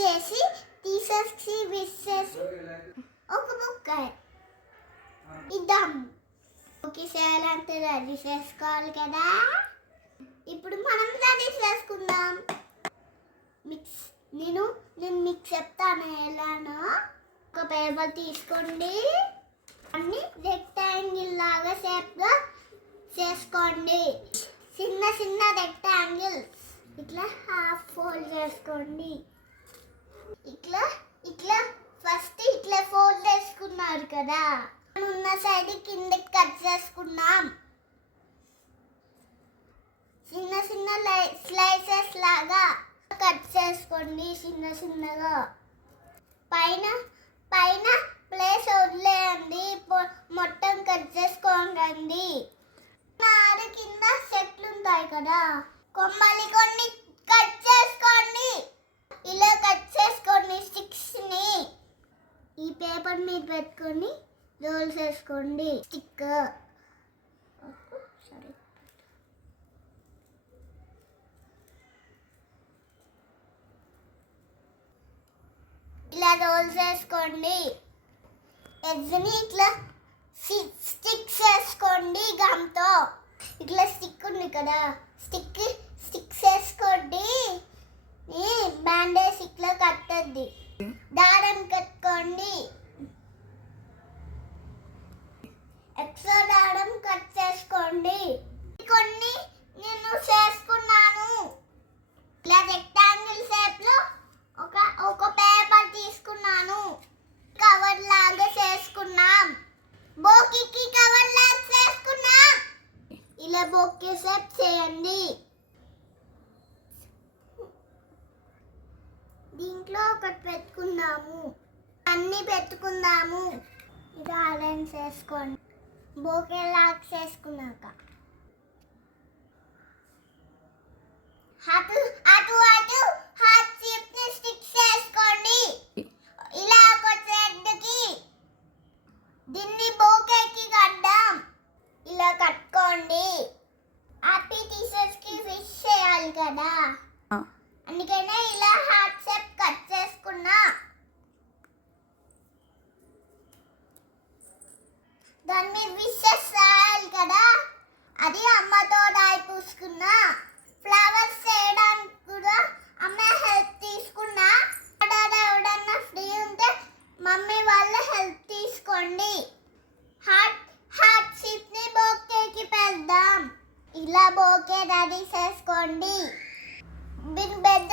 చేసి తీసేసి విష్ చేసి ఒక బుక్ ఇద్దాం. ఓకే రెడీ చేసుకోవాలి కదా. ఇప్పుడు మనం రెడీ చేసుకుందాం. మిక్స్. నేను నేను మీకు చెప్తాను ఎలానో. ఒక పేపర్ తీసుకోండి. అన్ని రెక్టాంగిల్ లాగా షేప్గా చేసుకోండి. చిన్న చిన్న రెక్టాంగిల్ ఇట్లా హాఫ్ ఫోల్డ్ చేసుకోండి. ఇట్లా ఇట్లా ఫస్ట్ ఇట్లా ఫోల్డ్ చేసుకున్నారు కదా. ఉన్న సైడ్ కిందకి కట్ చేసుకున్నాం. చిన్న చిన్న స్లైసెస్ లాగా కట్ చేసుకోండి చిన్న చిన్నగా. పైన పైన ప్లేస్ వదిలేయండి. మొత్తం కట్ చేసుకోండి ఆరు కింద చెట్లు ఉంటాయి కదా. కొమ్మలి కొన్ని కట్ చేసుకోండి. కట్ చేసుకోండి స్టిక్స్ని ఈ పేపర్ మీద పెట్టుకొని రోల్స్ వేసుకోండి స్టిక్. సరే. ఇలా రోల్స్ వేసుకోండి ఎగ్స్ని ఇట్లా స్టిక్స్ వేసుకోండి గమ్తో ఇట్లా స్టిక్ ఉంది కదా స్టిక్ స్టిక్స్ వేసుకోండి బ్యాండేజ్ ఇట్లా కట్టద్ది దారం కట్టుకోండి. ఎక్స్ట్రా దారం కట్ చేసుకోండి. కొన్ని నేను చేసుకున్నాను. ఇలా రెక్టాంగిల్ షేప్లో ఒక ఒక పేపర్ తీసుకున్నాను. కవర్ లాగా చేసుకున్నాం. బోకికి కవర్ లాగా చేసుకున్నాం. ఇలా బొకే షేప్ చేయండి. దీంట్లో ఒకటి పెట్టుకుందాము. అన్ని పెట్టుకుందాము. ఇది అరేంజ్ చేసుకోండి. బోకే లాగా చేసుకున్నాక. అటు అటు అటు హార్ట్ షేప్ని స్టిక్ చేసుకోండి. ఇలా ఒక థ్రెడ్కి దీన్ని బోకేకి కట్టాం. ఇలా కట్టుకోండి. హ్యాపీ టీచర్స్కి విష్ చేయాలి కదా. అందుకనే ఇలా హార్ట్ షేప్ కట్ చేసుకున్నా. దాని మీద విషెస్ రాయాలి కదా. అది అమ్మతో రాయిపూసుకున్నా ఫ్లవర్స్ చేయడానికి కూడా అమ్మ హెల్ప్ తీసుకున్నా. ఆర్డర్ ఎవడన్నా ఫ్రీ ఉంటే మమ్మీ వాళ్ళ హెల్ప్ తీసుకోండి. హార్ట్ హార్ట్ షీప్ని బోకేకి పెడదాం. ఇలా బోకే రెడీ చేసుకోండి. బిన్ బెడ్